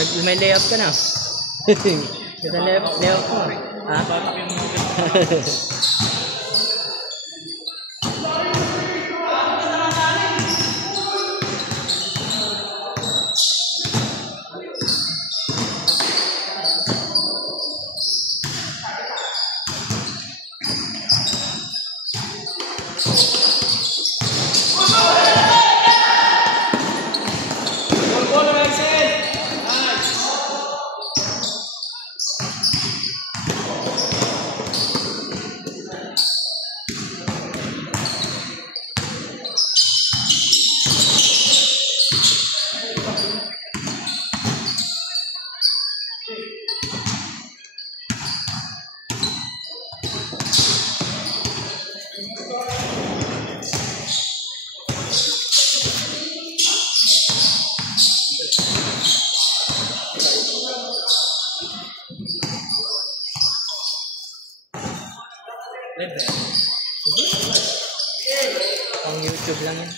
May layup ka na. Ganda layup mo. Ha? Pang YouTube lang yan.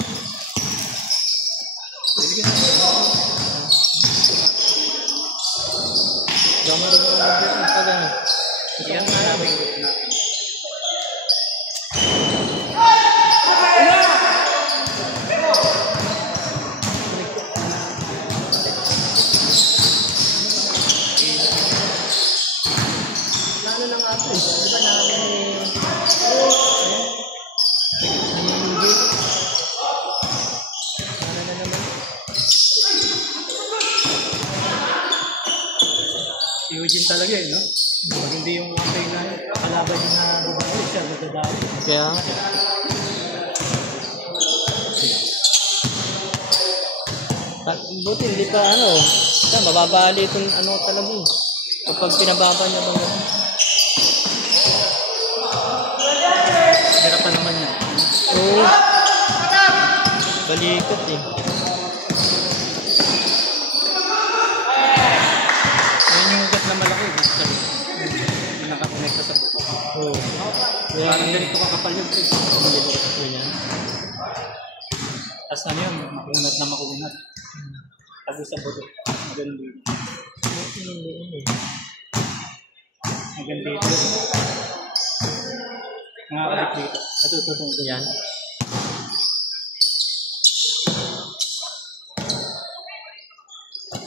Dama rin mo lang pag ano. Yan nga namin. Lalo na nga po. Di ba namin si Eugene talaga no? Pag hindi yung okay na kalaban niya na babae siya, dadadali. Kaya buti hindi pa ano, mababali itong ano talaga kapag pinababa niya ba gano'n. Hirap pa naman yan. Oo. Balikat eh. Na malaki nakakonekta sa buko. Oo. Parang ganito kakapal yung place. Ganyan. Tapos na yun, makunat na makunat. Tago sa buto. Maganda dito. Maganda dito. Nakakabit dito. Natututong ito yan.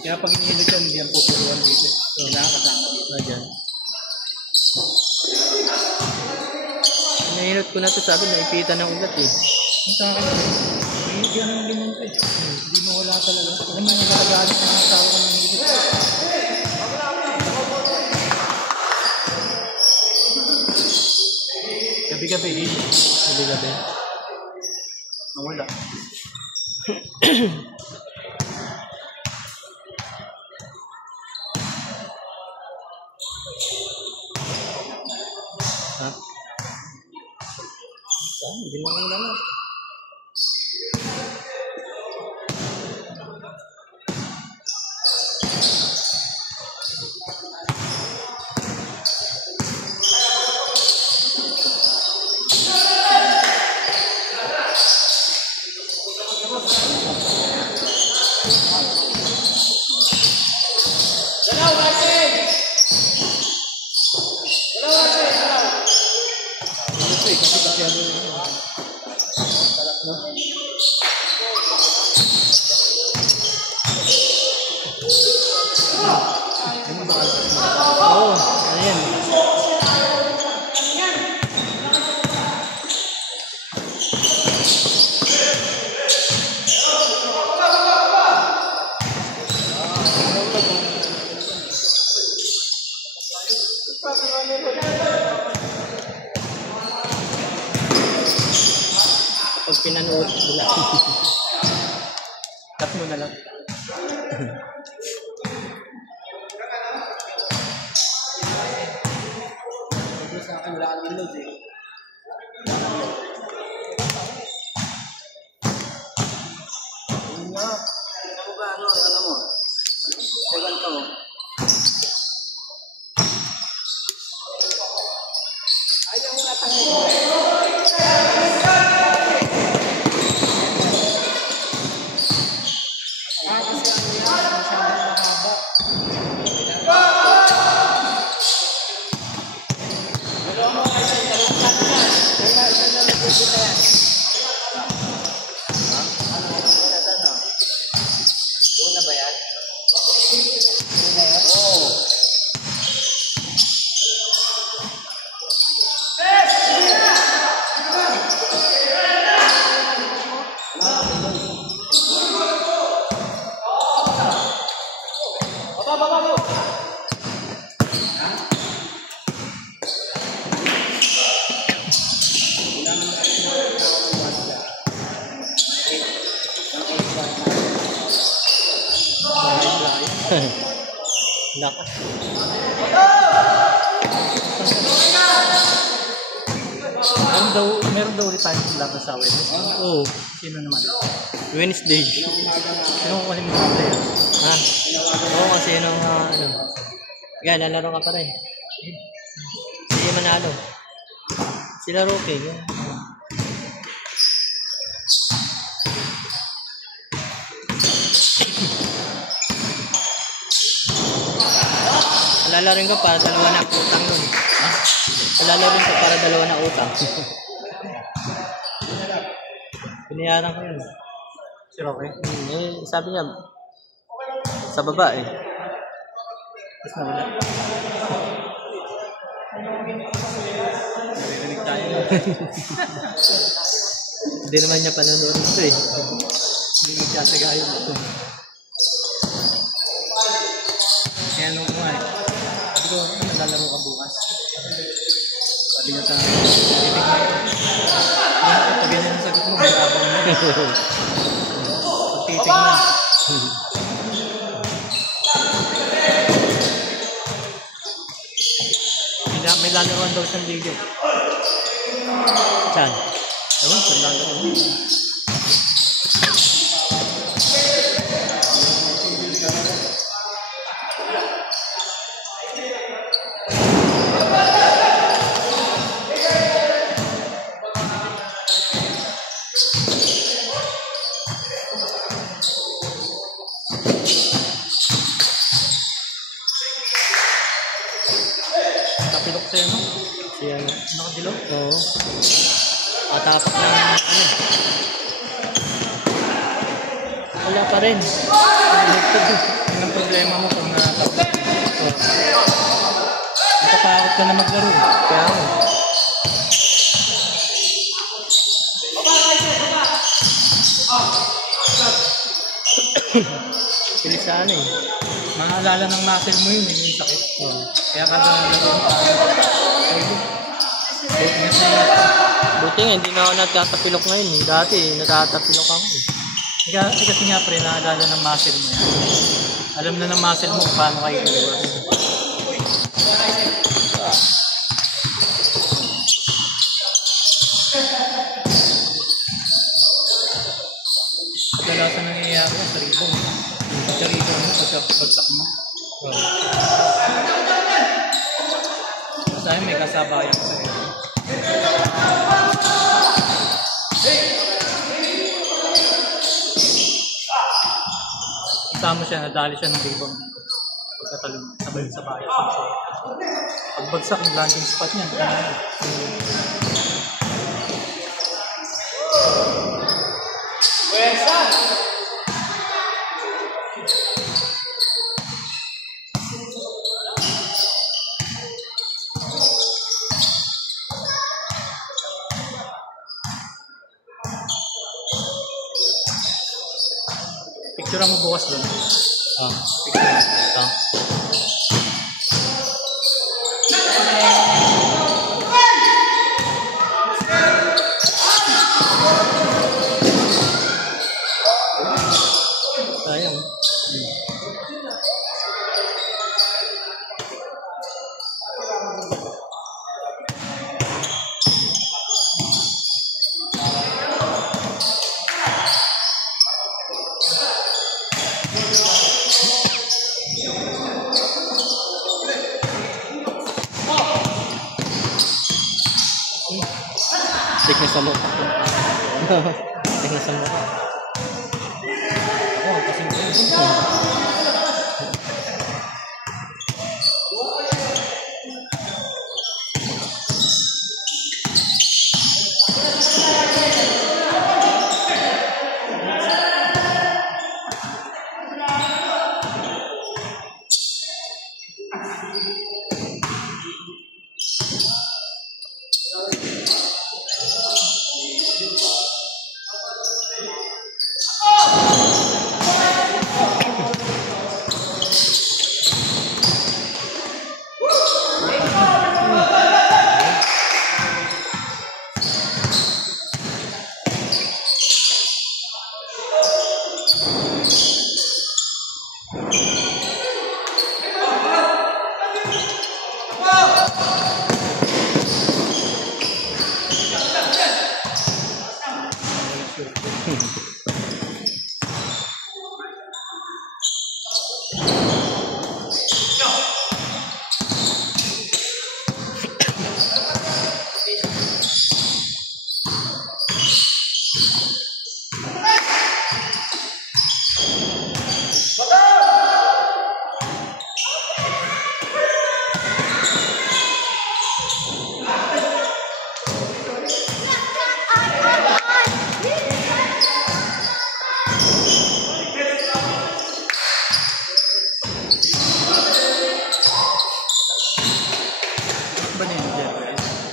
Kaya pag inihilot yan, hindi yan pupuruan dito. So, nakakasama dito dyan. Inihilot ko na ito, sabi na ipitan ng ugat eh. Sa akin, hindi yan ang ganyan eh. Hindi mawala talaga. Alam mo, nakagalit na ang tao ka ng hilot. Gabi-gabi eh. Gabi-gabi. Nawala. Ha? Saan? Hindi mo muna na. Pag pinanood nila. Cut mo na lang. Sa akin wala ka ng load eh. Yun nga. Ano ba ano? Ano mo? Second ka mo. Ayaw mo natangin mo. Kasi ang yan, masyadong mahaba. Lakas. Meron daw ulit tayong laban sa Wednesday. Oo. Sino naman? Wednesday. Sino ko kasi mga player? Ha? Oo, kasi nung ano. Yan, lalaro ka pa rin. Hindi manalo. Sila Roque. Lalarin ko para dalawa na utang nun. Ha? Lalarin ko para dalawa na utang. Pinayaran ko yun. Si Roque? Sabi niya, sa baba eh. Tapos nawala. Naririnig tayo. Hindi naman niya panonood ito eh. Hindi nagkasagayo ito. Kaya nung kumain, sabi ko, naglalaro ka bukas. Sabi niya sa titig na pag ganyan ang sagot mo, magabang mo. Pag titig na. May lalaroan daw siyang liga. Saan? Ewan, saan lalaroan? Tapilok sa'yo, no? Siya, no? Nakadilok? Oo. Atapak na, ano? Wala pa rin. Anong problema mo kung nakatapak? Oo. Natatakot ka na maglaro. Kaya ako. Pilisaan eh. Maalala ng muscle mo yun, yung sakit. Oo. Kaya kada laro mo buti nga, hindi na ako nagtatapilok ngayon eh. Dati natatapilok ako eh. Kasi nga pre, naalala ng muscle mo yan. Alam na ng muscle mo kung paano kayo iwas. Kadalasan nangyayari yan sa ribong. Sa ribong mo, pagsak mo. Sa'yo may kasabayan sa ribong. Kasama siya, nadali siya ng ribong. Pagkatalong, sabay sa bayan. Pagbagsak, yung landing spot niya. Picture mo bukas doon. Picture. Sayang. Tignan sa mukha. Tignan sa mukha. Oh, kasing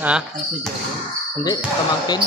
Ha? Hindi, pamangkin.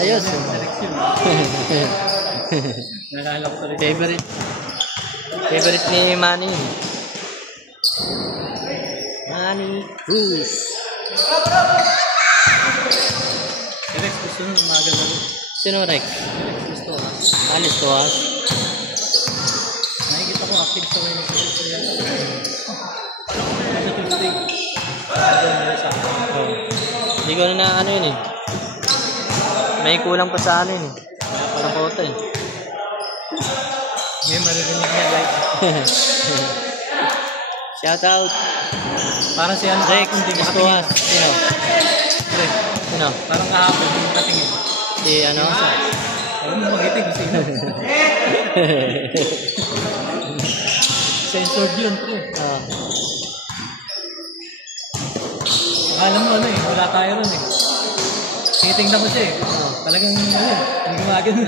Ayos. Nalala ko tuloy. Favorite ni Manny. Manny Cruz. Rex gusto nung umaga na rin. Sino Rex? Rex gusto ha. Alis to ha. Nakikita ko active sa way ng Tuesday yata. Sa Tuesday. Hindi ko na ano yun eh. May kulang pa sa ano yun eh. Parang kota eh. Ngayon maririnig niya like. Shout out. Parang si ano Rex, hindi gusto ha. Sino? Rex. Sino? Parang kahapon hindi nakatingin. Si ano? Alam mo magiting kasi yun. Censored yun pre. Akala mo ano eh, wala tayo ron eh. Tinitingnan ko siya eh. Talagang ano, hindi gumagano.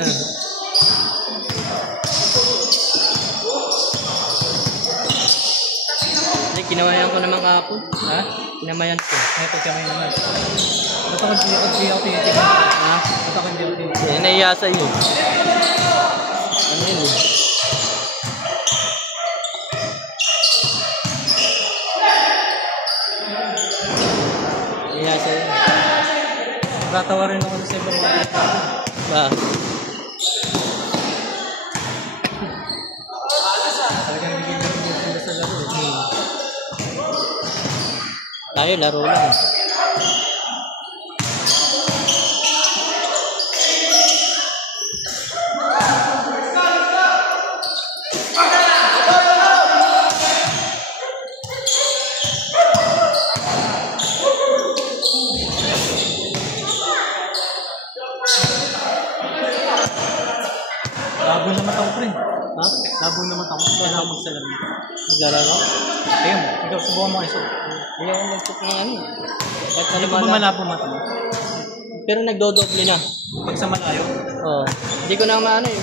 Hindi, kinamayan ko naman kahapon. Ha? Kinamayan ko. May pagkamay naman. Ba't ako hindi ako tinitingnan? Ha? Ba't ako hindi ako tinitingnan? Yan naiya sa'yo. Ano yun eh? Naiya sa'yo. Nagkatawa rin ako sa ibang mga tao. Ba? Talagang hindi na rin yung sa laro eh. Tayo, laro lang eh. Labo na mata ko pre. Ha? Labo na mata ko. Kaya ako magsalam. Maglalaro? Kaya mo, ikaw subukan mo kayo. Hindi ako nagtut ng ano. Kahit Ano ba nalimala. malabo mata mo? Pero nagdodoble na. Pag sa malayo? Oo. Hindi ko na maano eh.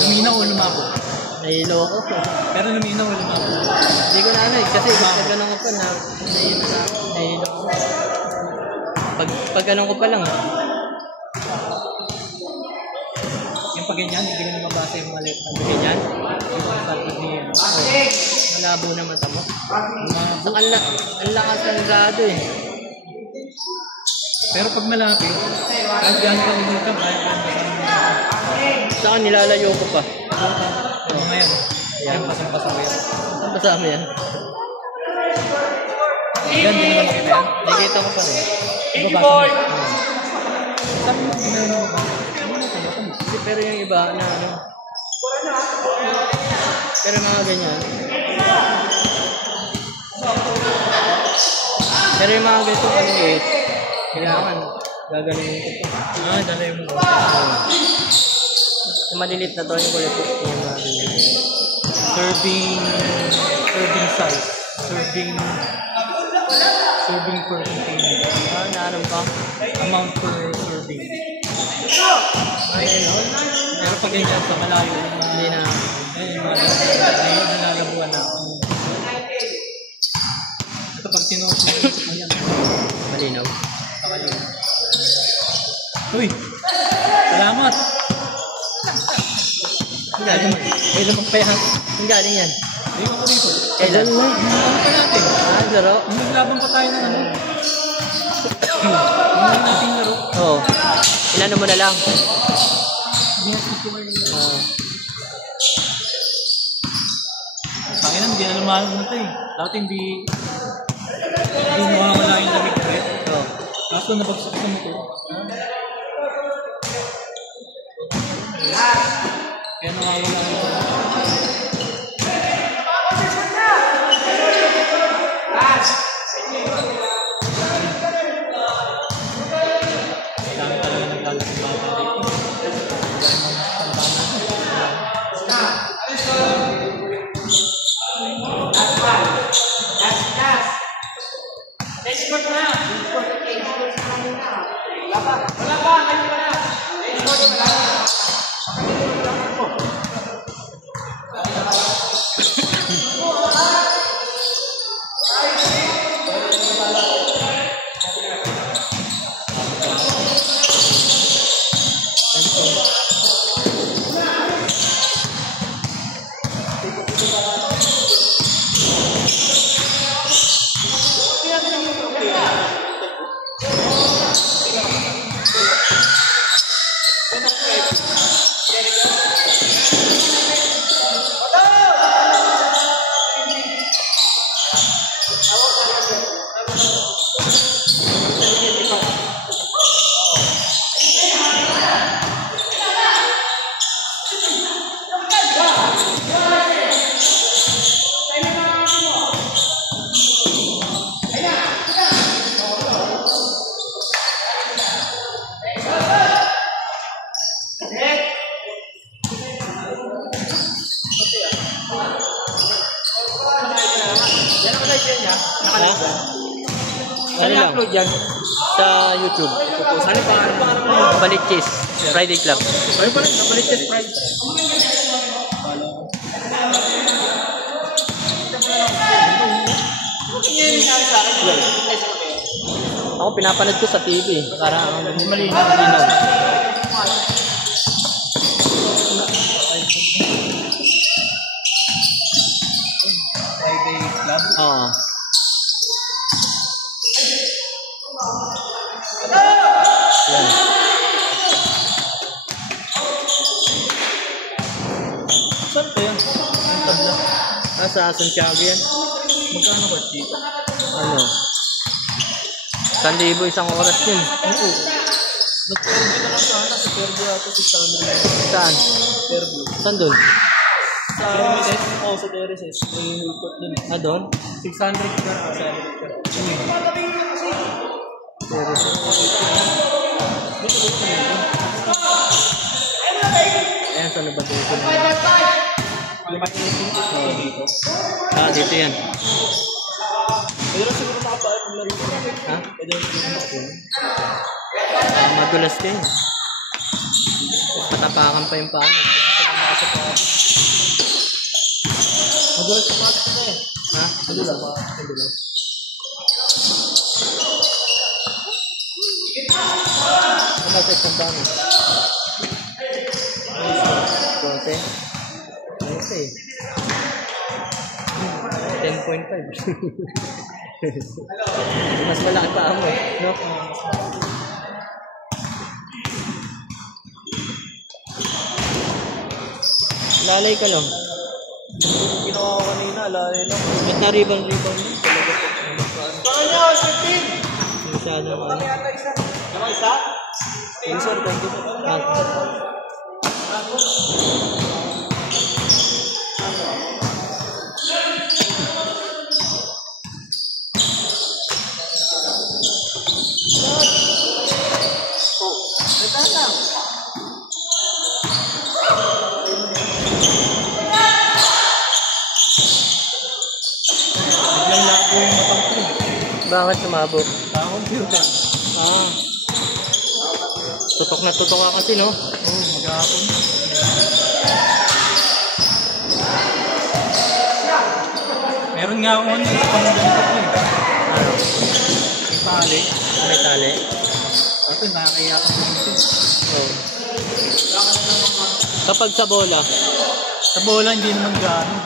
Luminaw o lumabo? Nahilo ako. Pero luminaw o lumabo? Hindi ko na ano eh. Kasi pag ganun ko pa na nahilo ako. Pag ganun ko pa lang. Yung pag ganyan, hindi na mabasa yung mga letra. Pag ganyan. Yung mga salpag niya. Malabo na mata mo. Ang lakas ng grado eh. Pero pag malapit, kahit gano'n ka ulit ka, kaya ka Saan nilalayo ko pa? ano ngayon? Yan, pasang-pasang yan. Saan ba sa amin yan? Yan, hindi naman makita yan. Nakikita ko pa rin. Ibabasa mo. Sabi mo, ginano mo ba? Hindi, pero yung iba na ano. Pero mga ganyan. Pero yung mga ganito maliit, kailangan gagaling ko pa. Ah, dalayo mo. Yung malilit na to, yung kulit ko. Yung mga ganyan. Serving size. Serving per container. Ah, naaram ka? Amount per serving. Ay, ano? Pero pag ganyan sa malayo, Hindi na. yung mga nalalabuan na. Ito pag sinuot mo ito yan. Malinaw. Pakaliw. Uy! Salamat! Ang galing yan. May lamang pera. Ang galing yan. Hindi ko rito. Kailan? Ano pa natin? Laro? Naglaban pa tayo ng ano. Ano nating laro? Oo. Inano mo na lang. Tangin na, hindi na lumalang na ito eh. Dati hindi mawawala yung lamig ko eh. Oo. Kaso nabagsak sa motor. Kaya nawawala yung dami talaga naglalasing bata dito. Ano lang? Sa YouTube. Ano pa? Baliches Friday Club. Ano pa rin? Baliches Friday. Ako pinapanood ko sa TV. Para malinaw. Friday Club? Oo. Yan. Saan ito yan? Ang tabla. Nasa Santiago yan. Magkano ba dito? Ano? 1,000 isang oras yun. Oo. Nag-Fairview na lang sana. Sa Fairview ito, 600. Saan? Fairview. Saan doon? Sa Terraces? Oo, sa Terraces. May report dun. Ah, doon? 600 ka. 600 ka. Ayan, saan na ba dito? Dito. Ah, dito yan. Pero siguro makapaan ng laro. Ha? Pwede yung pinag-ako. Madulas din. Patapakan pa yung paano. Madulas sa patas na eh. Ha? Madulas. Madulas. Kumakas ng paano? Konti? Konti. 10.5. Mas malaki pa ako eh. No? Lalay ka lang. Ginawa ko kanina, lalay lang. Ba't na-rebound yun? Saan niya? 15? Masyadong ano. Naman isa? Sir, ganito. Bakit sumabog? Computer. Ah. Tutok na tutok ka kasi, no? Oo, maghapon. Meron nga ako ano, pang ganito ko eh. Ano? May tali. May tali? Ito, nakakaya akong ganito. Oo. Kapag sa bola, Sa bola, hindi naman gano'n.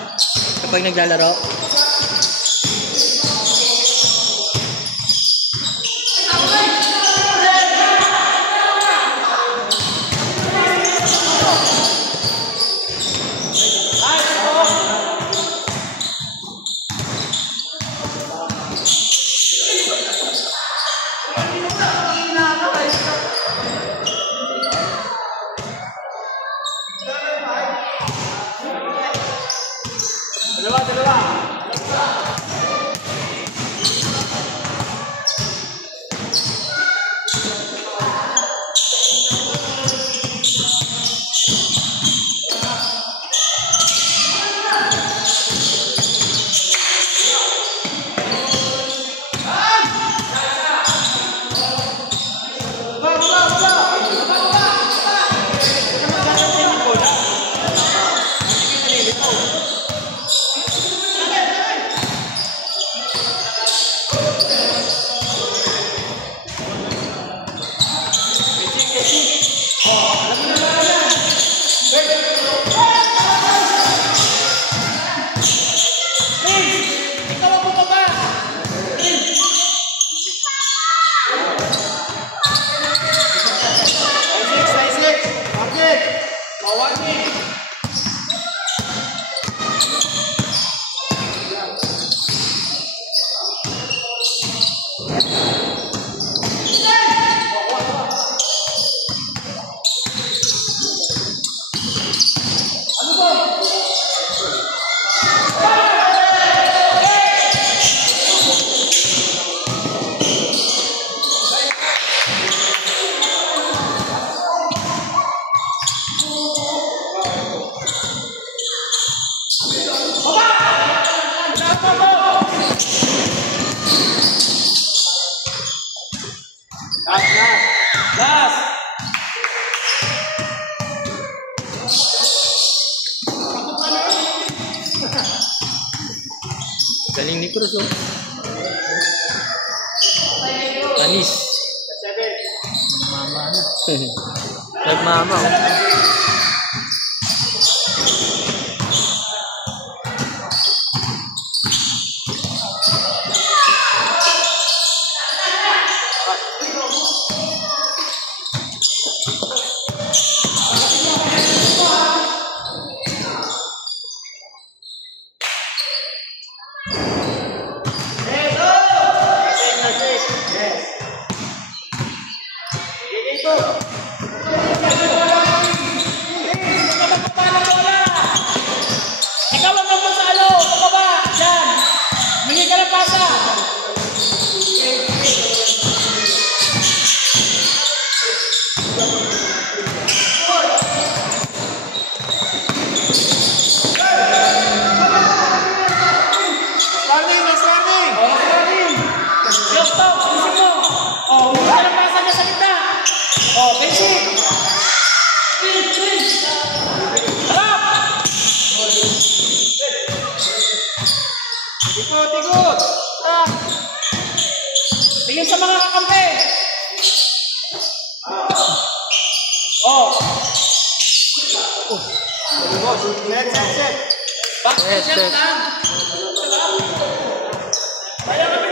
kapag naglalaro, Galing ni Cruz, oh. Tanis. Mama na. Nagmama, oh. Ikot! Tingin sa mga kakampi! Set. Back to set lang! Kaya